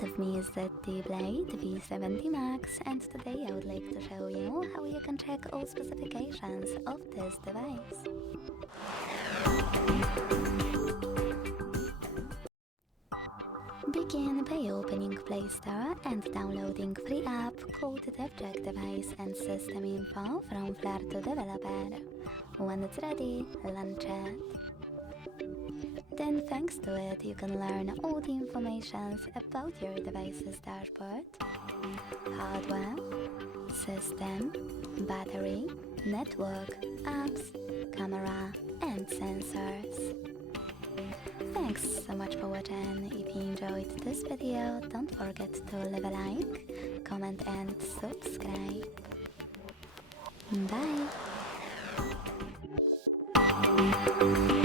front of me is ZTE Blade V70 Max, and today I would like to show you how you can check all specifications of this device. Begin by opening Play Store and downloading free app called DevCheck Device and System Info from Flare to Developer. When it's ready, launch it. Then thanks to it you can learn all the information about your device's dashboard, hardware, system, battery, network, apps, camera and sensors. Thanks so much for watching. If you enjoyed this video, don't forget to leave a like, comment and subscribe. Bye!